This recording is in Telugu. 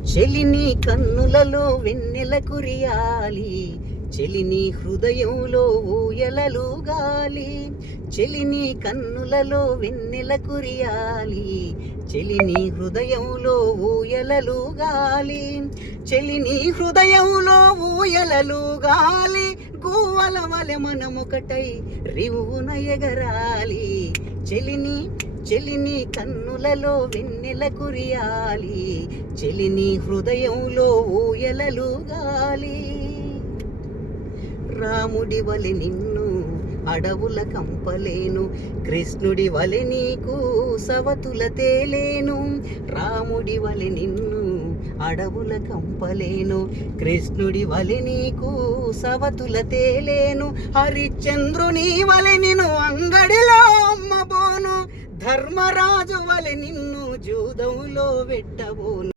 చెలిని కన్నులలో వెన్నెల కురియాలి, చెలిని హృదయంలో ఊయలలుగాలి. చెలిని కన్నులలో వెన్నెల కురియాలి, చెలిని హృదయంలో ఊయలలుగాలి. చెలిని హృదయంలో ఊయలలుగాలి, గువ్వల వలె మనమొకటై రివున ఎగరాలి. చెలిని కన్నులలో వెన్నెల కురియాలి, చెలిని హృదయంలో ఊయలలుగాలి. రాముడి వలె నిన్ను అడవుల కంపలేను, కృష్ణుడి వలె నీకు సవతుల తేలేను. రాముడి వలె నిన్ను అడవుల కంపలేను, కృష్ణుడి వలె నీకు సవతుల తేలేను. హరిశ్చంద్రుని వలె నిన్ను అంగడిలో అమ్మబోను, ధర్మరాజు వలె నిన్ను జూదంలో పెట్టబోను.